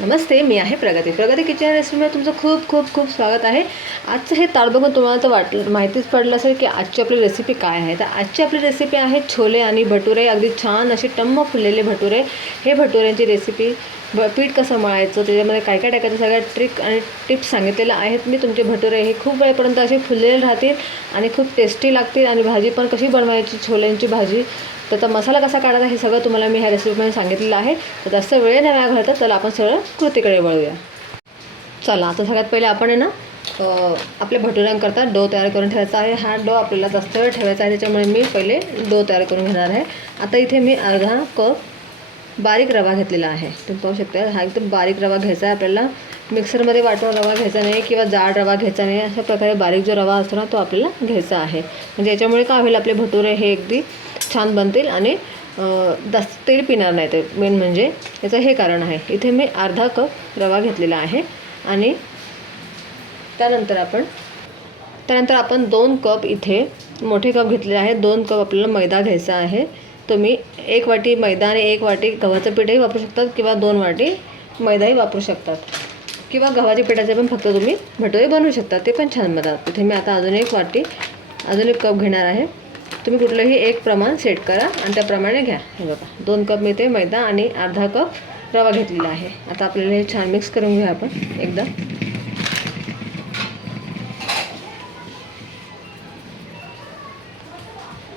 नमस्ते मी आहे प्रगती. प्रगती किचन रेसिपीमध्ये तुमचं खूप खूप खूप स्वागत आहे. आजचं हे ताळ बघून तुम्हाला तर वाटलं माहितीच पडलं असेल की आजची आपली रेसिपी काय आहे. तर आजची आपली रेसिपी आहे छोले आणि भटुरे. अगदी छान असे टम्म फुललेले भटुरे. हे भटुऱ्यांची रेसिपी ब पीठ कसं मळायचं त्याच्यामध्ये काय काय टाकायचं सगळ्या ट्रिक आणि टिप्स सांगितलेल्या आहेत. मी तुमचे भटुरे हे खूप वेळेपर्यंत असे फुललेले राहतील आणि खूप टेस्टी लागतील आणि भाजी पण कशी बनवायची छोल्यांची भाजी. तर तो मसाला कसा काढायचा हे सगळं तुम्हाला मी ह्या रेसिपीमध्ये सांगितलेलं आहे. तर जास्त वेळ नाही व्या घालता तर आपण सरळ कृतीकडे वळूया. चला आता सगळ्यात पहिले आपण आहे ना आपल्या भटुऱ्यांकरता डो तयार करून ठेवायचा आहे. हा डो आपल्याला जास्त वेळ ठेवायचा आहे त्याच्यामुळे मी पहिले डो तयार करून घेणार आहे. आता इथे मी अर्धा कप बारीक रवा घेतलेला आहे. तुम्ही पाहू शकता हा एकदम बारीक रवा घ्यायचा आहे. आपल्याला मिक्सरमध्ये वाटून रवा घ्यायचा नाही किंवा जाड रवा घ्यायचा नाही अशा प्रकारे बारीक जो रवा असतो ना तो आपल्याला घ्यायचा आहे. म्हणजे याच्यामुळे काय होईल आपले भटुरे हे अगदी छान बनतील आणि जास्त तेल पिणार नाही ते. मेन म्हणजे याचं हे कारण आहे. इथे मी अर्धा कप रवा घेतलेला आहे आणि त्यानंतर आपण त्यानंतर आपण दोन कप इथे मोठे कप घेतलेले आहेत. दोन कप आपल्याला मैदा घ्यायचा आहे. तुम्ही एक वाटी मैदा आणि एक वाटी गव्हाचं पीठही वापरू शकतात किंवा दोन वाटी मैदाही वापरू शकतात. किंवा गव्हाच्या पिठाचे पण फक्त तुम्ही भटोरे बनवू शकता. ते पण छान बनतात. तिथे मी आता अजून एक वाटी अजून एक कप घेणार आहे. तुम्ही कुठलंही एक प्रमाण सेट करा आणि त्याप्रमाणे घ्या. हे बघा दोन कप मी ते मैदा आणि अर्धा कप रवा घेतलेला आहे. आता आपल्याला हे छान मिक्स करून घ्या आपण एकदा.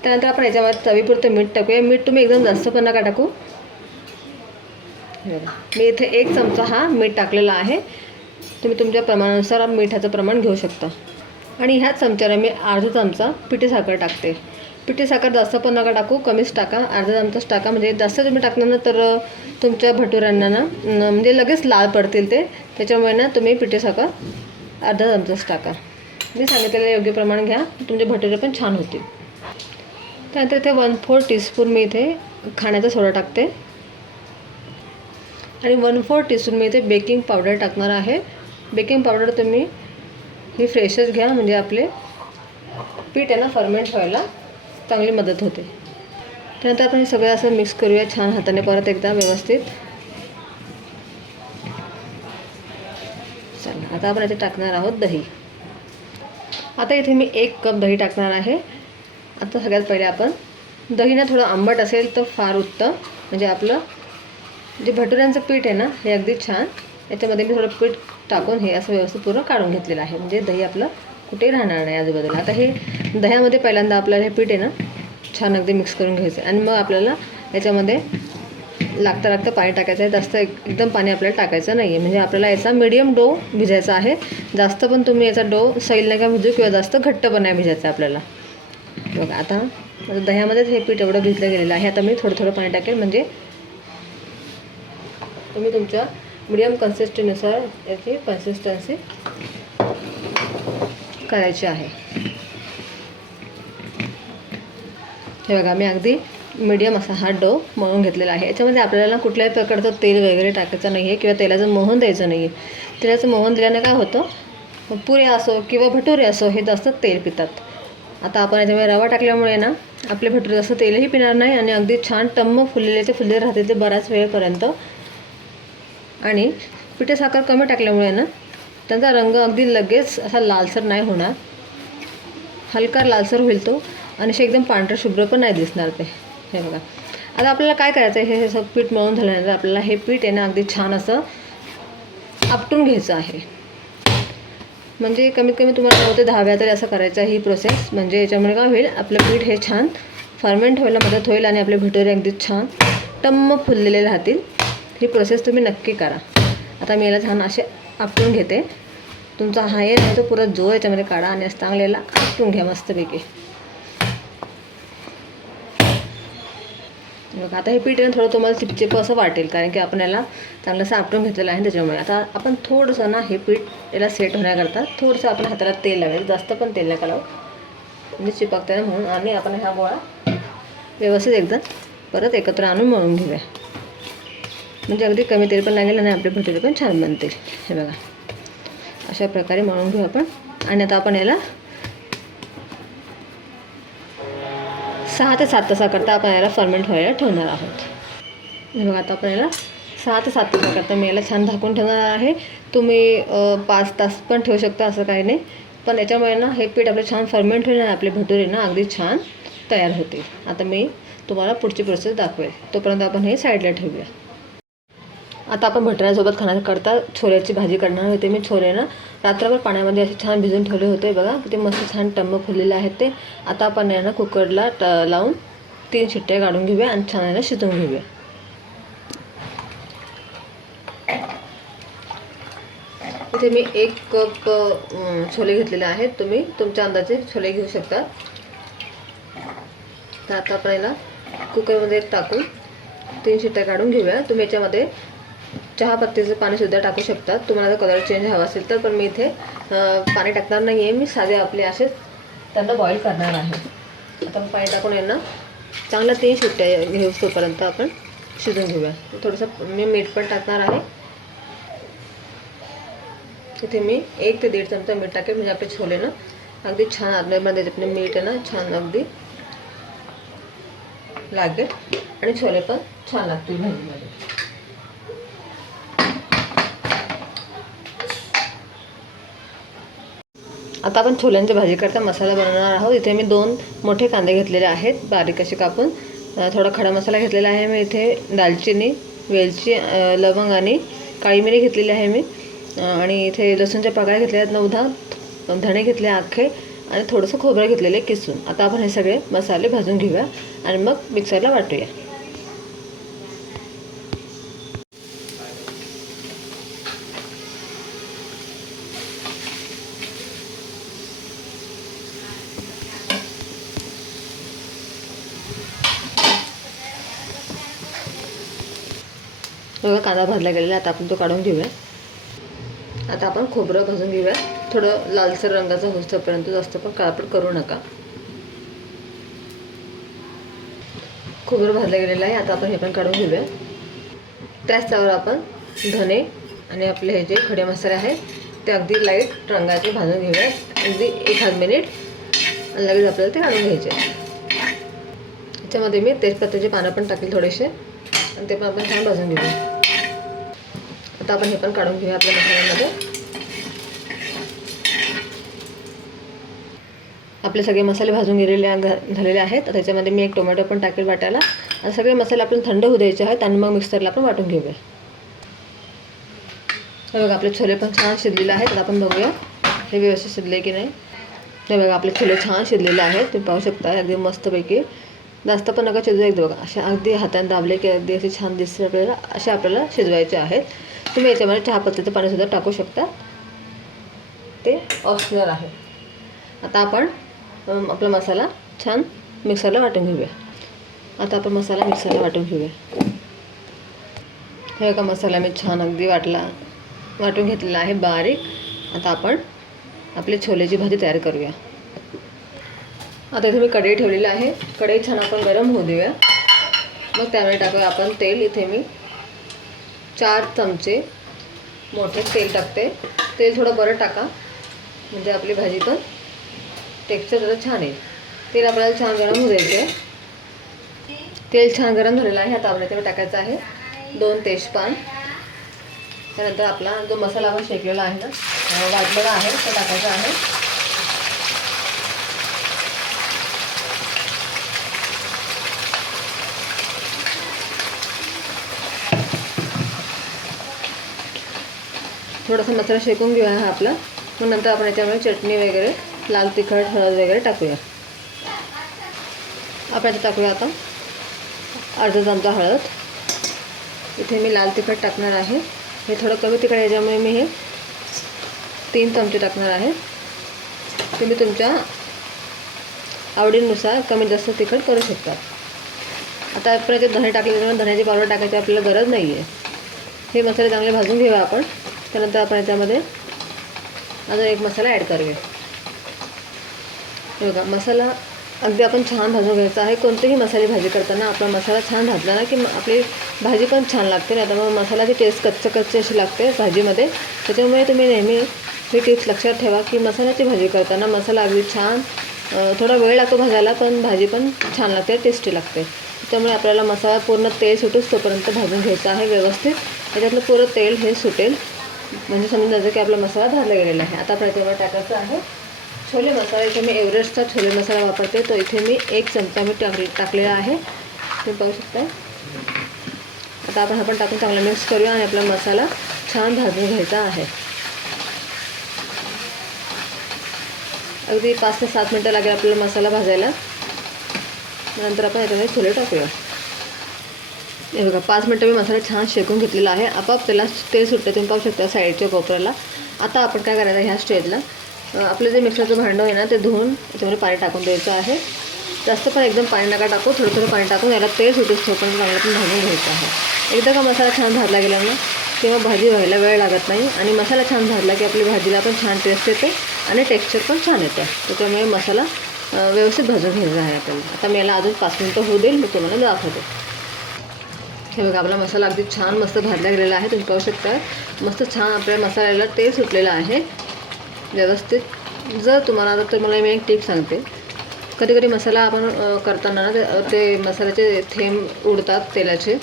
त्यानंतर आपण याच्यामध्ये चवीपुरतं मीठ टाकूया. मीठ तुम्ही एकदम जास्त पण नका टाकू. मी इथे एक चमचा हा मीठ टाकलेला आहे. तुम्ही तुमच्या प्रमाणानुसार मिठाचं प्रमाण घेऊ शकता. आणि ह्याच चमच्याला मी अर्धा चमचा पिठी साखर टाकते. पिठी साखर जास्त पण नका टाकू कमीच टाका. अर्धा चमचाच टाका. म्हणजे जास्त तुम्ही टाकणार ना तर तुमच्या भटुऱ्यांना ना म्हणजे लगेच लाल पडतील ते. त्याच्यामुळे ना तुम्ही पिठी साखर अर्धा चमचाच टाका. मी सांगितलेलं योग्य प्रमाण घ्या. तुमचे भटुरे पण छान होतील. त्यानंतर इथे वन फोर टीस्पून मी इथे खाण्याचा सोडा टाकते. आणि वन फोर टीस्पून मी इथे बेकिंग पावडर टाकणार आहे. बेकिंग पावडर तुम्ही ही फ्रेशच घ्या. म्हणजे आपले पीठ आहे ना फर्मेंट व्हायला. चांगली मदत होते. त्यानंतर आपण हे सगळं असं मिक्स करूया छान हाताने परत एकदा व्यवस्थित. चला आता आपण इथे टाकणार आहोत दही. आता इथे मी एक कप दही टाकणार आहे. आता सगळ्यात पहिले आपण दही ना थोडं आंबट असेल तर फार उत्तम. म्हणजे आपलं जे भटुऱ्यांचं पीठ आहे ना हे अगदी छान. याच्यामध्ये मी थोडं पीठ टाकून हे असं व्यवस्थित पूर्ण काढून घेतलेलं आहे. म्हणजे दही आपलं कुठे राहणार नाही आजूबाजूला. आता हे दह्यामध्ये पहिल्यांदा आपल्याला हे पीठ आहे ना छान अगदी मिक्स करून घ्यायचं आहे. आणि मग आपल्याला याच्यामध्ये लागता लागतं पाणी टाकायचं आहे. जास्त एकदम पाणी आपल्याला टाकायचं नाही आहे म्हणजे आपल्याला याचा मिडियम डो भिजायचा आहे. जास्त पण तुम्ही याचा डो सैल नाही का भिजू किंवा जास्त घट्ट पण नाही भिजायचा आपल्याला. बघा आता आता दह्यामध्येच हे पीठ एवढं भिजलं गेलेलं आहे. आता मी थोडं थोडं पाणी टाकेल. म्हणजे तुम्ही तुमच्या मिडियम कन्सिस्टन्सीनुसार याची कन्सिस्टन्सी करायची आहे. हे बघा मी अगदी मीडियम असा हा डो मळून घेतलेला आहे. याच्यामध्ये आपल्याला कुठल्याही प्रकारचं तेल वगैरे टाकायचं नाही आहे किंवा तेलाचं मोहन द्यायचं नाही आहे तेलाचं मोहन दिल्यानं काय होतं? पुऱ्या असो किंवा भटुरे असो हे जास्त तेल पितात. आता आपण याच्यामध्ये रवा टाकल्यामुळे ना आपले भटुरे जास्त तेलही पिणार नाही आणि अगदी छान टम्म फुललेले ते फुलले राहतील ते बऱ्याच वेळेपर्यंत. आणि पिठे साखर कमी टाकल्यामुळे ना त्यांचा रंग अगदी लगेच असा लालसर नाही होणार. हलका लालसर होईल तो आणि असे एकदम पांढरं शुभ्र पण नाही दिसणार ते. हे बघा. आता आपल्याला काय करायचं आहे हे असं सगळं पीठ मळून झाल्यानंतर आपल्याला हे पीठ आहे ना अगदी छान असं आपटून घ्यायचं आहे. म्हणजे कमीत कमी तुम्हाला नऊ ते दहा वेळा तरी असं करायचं आहे ही प्रोसेस म्हणजे याच्यामुळे काय होईल? आपलं पीठ हे छान फर्मेंट व्हायला मदत होईल आणि आपले भटुरे अगदी छान टम्म फुललेले राहतील. ही प्रोसेस तुम्ही नक्की करा. आता मी याला छान असे आपटून घेते. तुमचा हा आहे नाही तो पुरा जो याच्यामध्ये काढा आणि असं चांगलं याला आपटून घ्या मस्तपैकी. मग आता हे पीठ थोडं तुम्हाला चिपचिप असं वाटेल कारण की आपण याला चांगलं असं आपटून घेतलेलं आहे त्याच्यामुळे. आता आपण थोडंसं ना हे पीठ याला सेट होण्याकरता थोडंसं आपण हाताला तेल लावेल जास्त पण तेल नका लावू. म्हणजे चिपकते म्हणून. आणि आपण ह्या गोळा व्यवस्थित एकदा परत एकत्र आणून मळून घेऊया. म्हणजे अगदी कमी तेल पण लागेल आणि आपले भटुरे पण छान बनतील. हे बघा. अशा प्रकारे मळून घेऊ आपण. आणि आता आपण याला सहा ते सात तासाकरता आपण याला फर्मेंट व्हायला ठेवणार आहोत. हे बघा आता आपण याला सहा ते सात तासाकरता मी याला छान झाकून ठेवणार आहे. तुम्ही पाच तास पण ठेवू शकता असं काही नाही. पण याच्यामुळे ना हे पीठ आपलं छान फर्मेंट होईल आणि आपले भटुरे ना अगदी छान तयार होतील. आता मी तुम्हाला पुढची प्रोसेस दाखवेल. तोपर्यंत आपण हे साईडला ठेवूया. आता आपण भटऱ्यासोबत खाण्याकरता छोल्याची भाजी करणार होते मी छोले ना रात्रभर पाण्यामध्ये असे छान भिजून ठेवले होते बघा. ते मस्त छान टम्म फुललेले आहेत ते. आता आपण यांना कुकरला ट लावून तीन शिट्ट्या काढून घेऊया आणि छान यांना शिजवून घेऊया. इथे मी एक कप छोले घेतलेले आहेत. तुम्ही तुमच्या अंदाजे छोले घेऊ शकता. तर आता आपण याला कुकरमध्ये टाकून तीन शिट्ट्या काढून घेऊया. तुम्ही याच्यामध्ये चहा पत्तीचं पाणीसुद्धा टाकू शकतात तुम्हाला जर कलर चेंज हवा असेल तर पण मी इथे पाणी टाकणार नाही आहे मी साधे आपले असेच त्यांना बॉईल करणार आहे. आता पाणी टाकून यांना चांगल्या तीन शिट्ट्या घेऊ तोपर्यंत आपण शिजून घेऊया. थोडंसं मी मीठ पण टाकणार आहे. इथे मी एक ते दीड चमचा मीठ टाकेल. म्हणजे आपले छोले ना अगदी छान आतमध्ये आपले मीठ आहे ना छान अगदी लागेल. आणि छोले पण छान लागतील. भाजीमध्ये आता आपण छोल्यांची भाजी करता मसाला बनवणार आहोत. इथे मी दोन मोठे कांदे घेतलेले आहेत बारीक असे कापून. थोडा खडा मसाला घेतलेला आहे मी इथे. दालचिनी वेलची लवंग आणि काळी मिरी घेतलेली आहे मी. आणि इथे लसूणच्या पाकळ्या घेतल्या आहेत नऊ दहा. धणे घेतले आखे आणि थोडंसं खोबरं घेतलेलं आहे किसून. आता आपण हे सगळे मसाले भाजून घेऊया आणि मग मिक्सरला वाटूया. बघा कांदा भाजला गेलेला आहे. आता आपण तो काढून घेऊया आता आपण खोबरं भाजून घेऊया थोडं लालसर रंगाचं होस्तपर्यंत जास्त पण काळपट करू नका. खोबरं भाजलं गेलेलं आहे आता आपण हे पण काढून घेऊया त्याच त्यावर आपण धने आणि आपले हे जे खडे मसाले आहेत ते अगदी लाइट रंगाचे भाजून घेऊया अगदी एखाद मिनिट आणि लगेच आपल्याला ते काढून घ्यायचे याच्यामध्ये मी तेजपत्त्याचे पानं पण टाकेल थोडेसे. आणि ते पण आपण छान भाजून घेऊया आता आपण हे पण काढून घेऊया आपल्या मसाल्यामध्ये. आपले सगळे मसाले भाजून गेलेले झालेले आहेत. त्याच्यामध्ये मी एक टोमॅटो पण टाकेल वाटायला. आणि सगळे मसाले आपण थंड होऊ द्यायचे आहेत आणि मग मिक्सरला आपण वाटून घेऊया. हे बघा आपले छोले पण छान शिजलेले आहेत. आता आपण बघूया हे व्यवस्थित शिजले की नाही. हे बघा आपले छोले छान शिजलेले आहेत. तुम्ही पाहू शकता अगदी मस्तपैकी. जास्त पण नका शिजू एकदा बघा. असे अगदी हाताने दाबले की अगदी असे छान दिसते आपल्याला. असे आपल्याला शिजवायचे आहेत. तुम्ही याच्यामध्ये चहापत्तीचं पाणीसुद्धा टाकू शकता. ते ऑप्शनल आहे. आता आपण आपला मसाला छान मिक्सरला वाटून घेऊया. आता आपण मसाला मिक्सरला वाटून घेऊया. हे का मसाला मी छान अगदी वाटला वाटून घेतलेला आहे बारीक. आता आपण आपली छोल्याची भाजी तयार करूया. आता इथे मी कढई ठेवलेली आहे. कढई छान आपण गरम होऊ देऊया. मग त्यामध्ये टाकूया आपण तेल. इथे मी चार चमचे मोठे तेल टाकते. तेल थोडं बरं टाका. म्हणजे आपली भाजी पण टेक्स्चर जरा छान येईल. तेल आपल्याला छान गरम होऊ द्यायचे तेल छान गरम झालेलं आहे. आता आपल्याला त्यावर टाकायचं आहे दोन तेजपान. त्यानंतर आपला जो मसाला आपण शेकलेला आहे ना वाटलेला आहे तो टाकायचा आहे. थोडासा मसाला शेकून घेऊया हा आपला. मग नंतर आपण याच्यामध्ये चटणी वगैरे लाल तिखट हळद वगैरे टाकूया. आपण याच्यात टाकूया आता अर्धा चमचा हळद. इथे मी लाल तिखट टाकणार आहे. हे थोडं कमी तिखट याच्यामुळे मी हे तीन चमचे टाकणार आहे. तुम्ही तुमच्या आवडीनुसार कमी जास्त तिखट करू शकता. आता आपण याच्यात धणे टाकले त्यामुळे धण्याची पावडर टाकायची आपल्याला गरज नाही आहे हे मसाले चांगले भाजून घेऊया आपण. त्यानंतर आपण याच्यामध्ये अजून एक मसाला ॲड करूया. हे बघा मसाला अगदी आपण छान भाजून घ्यायचा आहे. कोणतेही मसाले भाजी करताना आपला मसाला छान भाजला ना की मग आपली भाजी पण छान लागते ना. आता मग मसाल्याची टेस्ट कच्चं कच्ची अशी लागते भाजीमध्ये. त्याच्यामुळे तुम्ही नेहमी ही टिप्स लक्षात ठेवा की मसाल्याची भाजी करताना मसाला अगदी छान थोडा वेळ लागतो भाजायला पण भाजी पण छान लागते टेस्टी लागते. त्यामुळे आपल्याला मसाला पूर्ण तेल सुटूच तोपर्यंत भाजून घ्यायचा आहे व्यवस्थित. त्याच्यातलं पुरं तेल हे सुटेल. म्हणजे समजून जायचं की आपला मसाला भाजला गेलेला आहे आता आपण टाकायचं आहे छोले मसाला. इथे मी एव्हरेस्टचा छोले मसाला वापरते तो इथे मी एक चमचा मी टाकले टाकलेला आहे. तुम्ही पाहू शकता. आता आपण आपण टाकून चांगला मिक्स करूया आणि आपला मसाला छान भाजून घ्यायचा आहे. अगदी पाच ते सात मिनटं लागेल आपल्याला मसाला भाजायला. नंतर आपण याच्यामध्ये छोले टाकूया. हे बघा पाच मिनटं मी मसाला छान शेकून घेतलेला आहे. आपाप त्याला तेल सुटतं तुम्ही पाहू शकता साईडच्या कोपऱ्याला. आता आपण काय करायचं ह्या स्टेजला? आपलं जे मिक्सरचं भांडं आहे ना ते धुवून त्याच्यामध्ये पाणी टाकून द्यायचं आहे. जास्त पण एकदम पाणी नका टाकू थोडं थोडं पाणी टाकून याला तेल सुटूच ठेवून चांगलं पण भाजून घ्यायचं आहे. एकदा का मसाला छान भाजला गेला ना तेव्हा भाजी व्हायला वेळ लागत नाही आणि मसाला छान भाजला की आपली भाजीला पण छान टेस्ट येते आणि टेक्स्चर पण छान येते. त्याच्यामुळे मसाला व्यवस्थित भाजून घ्यायचा आहे आपल्याला आता मी याला अजून पाच मिनटं होऊ देईल मी तुम्हाला दाखवते. हे बघा आपला मसाला अगदी छान मस्त भाजला गेलेला आहे तुम्ही पाहू शकता. मस्त छान आपल्या मसाल्याला तेल सुटलेलं आहे. व्यवस्थित. जर तुम्हाला आता मला मी एक टीप सांगते. कधी कधी मसाला आपण करताना ना ते- ते मसाल्याचे थेंब उडतात तेलाचे.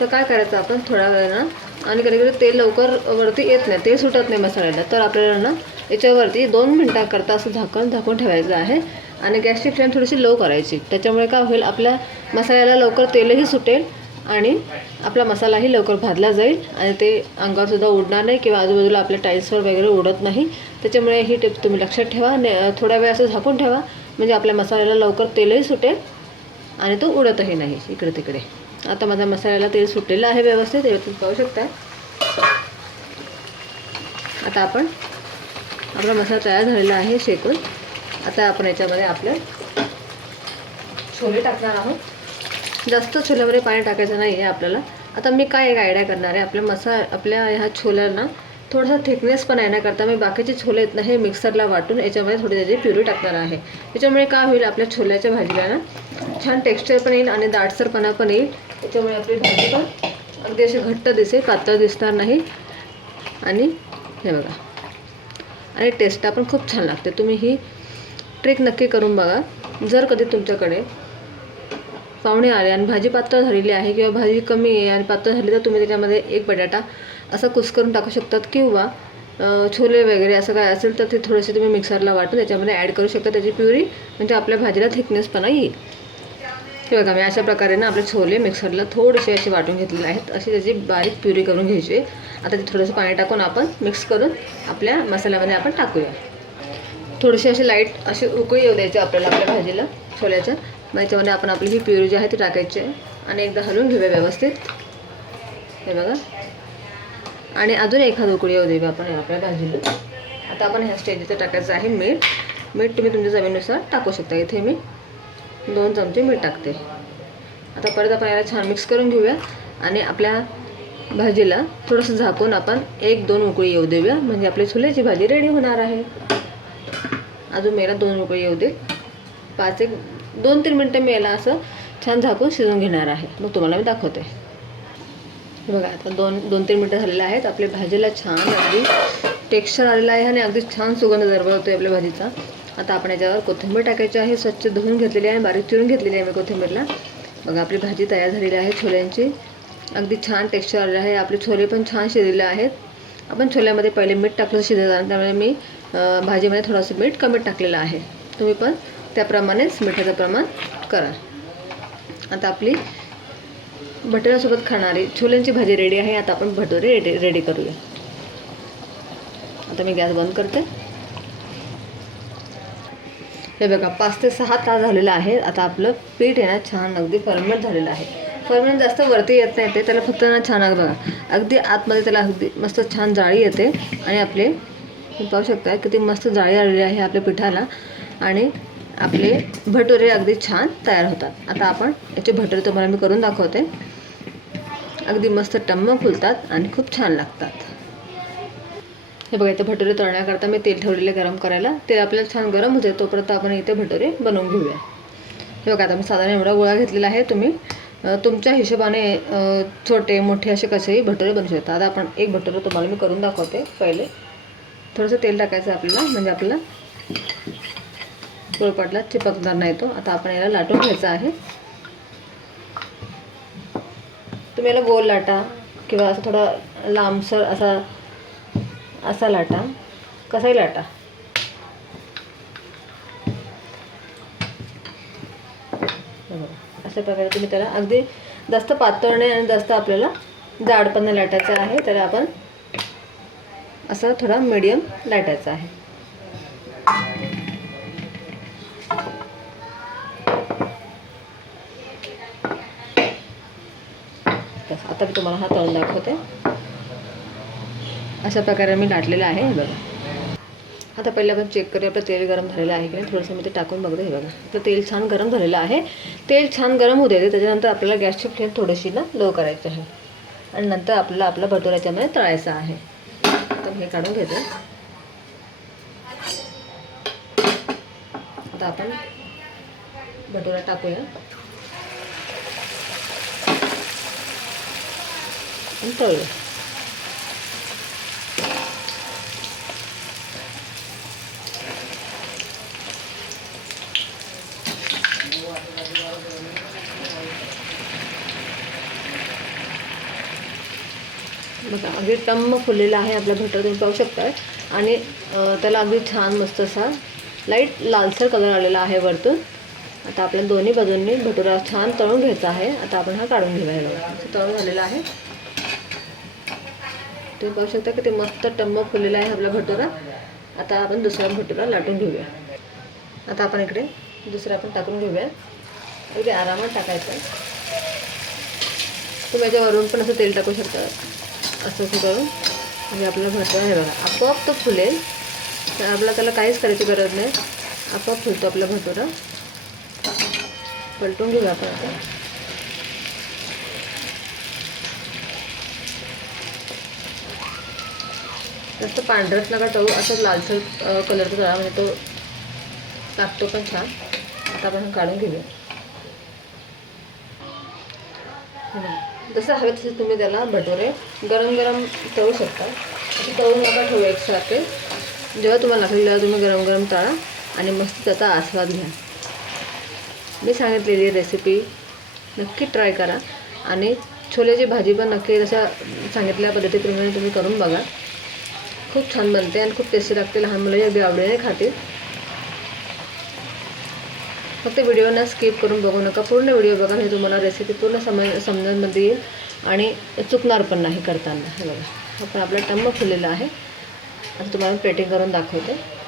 तर काय करायचं आपण? थोड्या वेळानं आणि कधी कधी तेल लवकर वरती येत नाही तेल सुटत नाही मसाल्याला. तर आपल्याला ना याच्यावरती दोन मिनटाकरता असं झाकण झाकून ठेवायचं आहे. आणि गॅसची फ्लेम थोडीशी लो करायची. त्याच्यामुळे काय होईल? आपल्या मसाल्याला लवकर तेलही सुटेल. आणि आपला मसालाही लवकर भाजला जाईल आणि ते अंगावरसुद्धा उडणार नाही किंवा आजूबाजूला आपल्या टाईल्सवर वगैरे उडत नाही. त्याच्यामुळे ही टिप तुम्ही लक्षात ठेवा ने थोड्या वेळ असं झाकून ठेवा. म्हणजे आपल्या मसाल्याला लवकर तेलही सुटेल आणि तो उडतही नाही इकडे तिकडे. आता माझ्या मसाल्याला तेल सुटलेलं आहे व्यवस्थित हे तुम्ही पाहू शकता. आता आपण आपला मसाला तयार झालेला आहे शेकून. आता आपण याच्यामध्ये आपलं छोले टाकणार आहोत. जास्त छोल्यामध्ये पाणी टाकायचं नाही आहे आपल्याला. आता मी काय एक आयडिया करणार आहे आपल्या मसा आपल्या ह्या छोल्यांना थोडासा थिकनेस पण येण्याकरता मी बाकीचे छोले आहेत ना हे मिक्सरला वाटून याच्यामध्ये थोडी त्याची प्युरी टाकणार आहे. त्याच्यामुळे काय होईल आपल्या छोल्याच्या भाजीला ना छान टेक्स्चर पण येईल आणि दाटसरपणा पण येईल. त्याच्यामुळे आपली भाजी पण अगदी अशी घट्ट दिसेल पातळ दिसणार नाही. आणि हे बघा. आणि टेस्टला पण खूप छान लागते. तुम्ही ही ट्रिक नक्की करून बघा. जर कधी तुमच्याकडे पाहुणे आले आणि भाजी पातळ झालेली आहे किंवा भाजी कमी आहे आणि पातळ झाली तर तुम्ही त्याच्यामध्ये एक बटाटा असा कुस करून टाकू शकतात किंवा छोले वगैरे असं काय असेल तर ते थोडेसे तुम्ही मिक्सरला वाटून त्याच्यामध्ये ॲड करू शकता. त्याची प्युरी म्हणजे आपल्या भाजीला थिकनेसपणा येईल. हे बघा मी अशा प्रकारे ना आपले छोले मिक्सरला थोडेसे असे वाटून घेतलेले आहेत. अशी त्याची बारीक प्युरी करून घ्यायची. आता ते थोडंसं पाणी टाकून आपण मिक्स करून आपल्या मसाल्यामध्ये आपण टाकूया. थोडेसे असे लाइट असे उकळी येऊ द्यायचे आपल्याला आपल्या भाजीला छोल्याच्या मग याच्यामध्ये आपण आपली ही प्युरी जी आहे ती टाकायची आहे. आणि एकदा हलवून घेऊया व्यवस्थित. हे बघा. आणि अजून एखाद उकळी येऊ देऊया आपण आपल्या भाजीला. आता आपण ह्या स्टेजचं टाकायचं आहे मीठ. मीठ तुम्ही तुमच्या जमिनीनुसार टाकू शकता. इथे मी दोन चमचे मीठ टाकते. आता परत आपण याला छान मिक्स करून घेऊया. आणि आपल्या भाजीला थोडंसं झाकून आपण एक दोन उकळी येऊ देऊया. म्हणजे आपली छोल्याची भाजी रेडी होणार आहे. अजून मेला दोन उकळी येऊ दे पाच एक दोन तीन मिनटं मी याला असं छान झाकून शिजवून घेणार आहे. मग तुम्हाला मी दाखवते. बघा आता दोन दोन तीन मिनटं झालेले आहेत. आपल्या भाजीला छान अगदी टेक्स्चर आलेलं आहे आणि अगदी छान सुगंध दरवळतो आपल्या भाजीचा. आता आपण याच्यावर कोथिंबीर टाकायची आहे स्वच्छ धुवून घेतलेली आहे बारीक चिरून घेतलेली आहे मी कोथिंबीरला. बघा आपली भाजी तयार झालेली आहे छोल्यांची. अगदी छान टेक्स्चर आलेलं आहे. आपले छोले पण छान शिजलेले आहेत. आपण छोल्यामध्ये पहिले मीठ टाकलं शिजवताना त्यामुळे मी भाजीमध्ये थोडंसं मीठ कमी टाकलेलं आहे. तुम्ही पण त्याप्रमाणेच मिठाचं प्रमाण करा. आता आपली भटुऱ्यासोबत खाणारी छोल्यांची भाजी रेडी आहे. आता आपण भटुरे रेडी रेडी करूया. आता मी गॅस बंद करते. हे बघा पाच ते सहा तास झालेलं आहे. आता आपलं पीठ आहे ना छान अगदी फर्मेंट झालेलं आहे. फर्मेंट जास्त वरती येत नाही ते त्याला फक्त ना छान बघा अगदी आतमध्ये त्याला अगदी मस्त छान जाळी येते. आणि आपले पाहू शकता किती मस्त जाळी आलेली आहे आपल्या पिठाला. आणि आपले भटुरे अगदी छान तयार होतात. आता आपण याचे भटुरे तुम्हाला मी करून दाखवते. अगदी मस्त टम्म फुलतात आणि खूप छान लागतात. हे बघा इथे भटुरे तळण्याकरता मी तेल ठेवलेले गरम करायला. तेल आपल्याला छान गरम होते तोपर्यंत आपण इथे भटुरे बनवून घेऊया. हे बघा आता मी साधारण एवढा गोळा घेतलेला आहे तुम्ही. तुमच्या हिशोबाने छोटे मोठे असे कसेही भटुरे बनवू शकता. आता आपण एक भटुरं तुम्हाला मी करून दाखवते पहिले. थोडंसं तेल टाकायचं आपल्याला म्हणजे आपल्याला पोळपाटला चिपकणार नाही तो. आता आपण याला लाटून घ्यायचा आहे. तुम्ही याला गोल लाटा किंवा असं थोडा लांबसर असा असा लाटा. कसाही लाटा. अशा प्रकारे तुम्ही त्याला अगदी जास्त पातळ नाही आणि जास्त आपल्याला जाड पण लाटायचं आहे तर आपण असं थोडा मीडियम लाटायचा आहे. तुम्हाला हा तळून दाखवते. अशा प्रकारे मी लाटलेलं आहे हे बघा. आता पहिले आपण चेक करूया आपलं तेल गरम झालेलं आहे की नाही? थोडंसं मी ते टाकून बघते हे बघा. आपलं तेल छान गरम झालेलं आहे. तेल छान गरम होऊ द्यायचं त्याच्यानंतर आपल्याला गॅसची फ्लेम थोडीशी ना लो करायची आहे. आणि नंतर आपल्याला आपला भटुऱ्याच्यामध्ये तळायचा आहे. तर हे काढून घेते. आता आपण भटुरा टाकूया. आणि तळूया बघा अगदी टम्म फुललेला आहे आपला भटर तुम्ही पाहू शकता आणि त्याला अगदी छान मस्त असा लाइट लालसर कलर आलेला आहे वरतून. आता आपल्या दोन्ही बाजूंनी भटुरा छान तळून घ्यायचा आहे. आता आपण हा काढून घेऊया. तळून झालेला आहे. तुम्ही पाहू शकता की ते मस्त टम्म फुललेला आहे आपला भटोरा. आता आपण दुसरा भटोरा लाटून घेऊया. आता आपण इकडे दुसरा आपण टाकून घेऊया. अगदी आरामात टाकायचं. तुम्ही याच्यावरून पण असं तेल टाकू शकता. असं असं करून. म्हणजे आपला भटोरा हे बघा आपोआप तो फुलेल. तर आपला त्याला काहीच करायची गरज नाही. आपोआप फुलतो आपला भटोरा. पलटून घेऊया आपण आता. जास्त पांढरट नका तळू असं लालसर कलरचा तळा म्हणजे तो लागतो पण छान. आता आपण काढून घेऊया. जसं हवे तसे तुम्ही त्याला भटोरे गरम गरम तळू शकता. असं तळून नका ठेवू एकसारखे. जेव्हा तुम्हाला लागेल तेव्हा तुम्ही गरम गरम तळा आणि मस्त त्याचा आस्वाद घ्या. मी सांगितलेली रेसिपी नक्की ट्राय करा. आणि छोल्याची भाजी पण नक्की तशा सांगितल्या पद्धतीप्रमाणे तुम्ही करून बघा. खूप छान बनते आणि खूप टेस्टी लागते. लहान मुलं अगदी आवडीने खातील. फक्त व्हिडिओना स्किप करून बघू नका. पूर्ण व्हिडिओ बघा म्हणजे तुम्हाला रेसिपी पूर्ण समज समजमध्ये येईल. आणि चुकणार पण नाही करताना. हे बघा. आपण पण आपला टम्म फुललेला आहे. आता तुम्हाला प्लेटिंग करून दाखवते.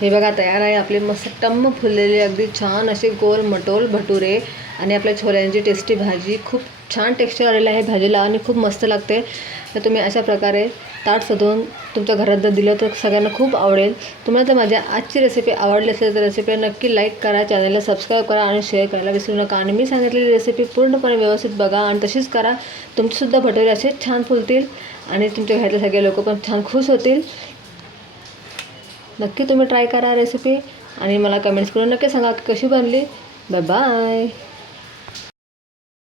हे बघा तयार आहे आपले मस्त टम्म फुललेले अगदी छान असे गोल मटोल भटुरे आणि आपल्या छोल्यांची टेस्टी भाजी. खूप छान टेक्स्चर आलेलं आहे भाजीला आणि खूप मस्त लागते. तर तुम्ही अशा प्रकारे ताट सजवून तुमच्या घरात जर दिलं तर सगळ्यांना खूप आवडेल. तुम्हाला जर माझ्या आजची रेसिपी आवडली असेल तर रेसिपी नक्की लाईक करा चॅनलला सबस्क्राईब करा आणि शेअर करायला विसरू नका. आणि मी सांगितलेली रेसिपी पूर्णपणे व्यवस्थित बघा आणि तशीच करा. तुमचेसुद्धा भटुरे असे छान फुलतील आणि तुमच्या घरातले सगळे लोक पण छान खुश होतील. नक्की तुम्ही ट्राय करा रेसिपी आणि मला कमेंट्स करून नक्की सांगा की कशी बनली. Bye bye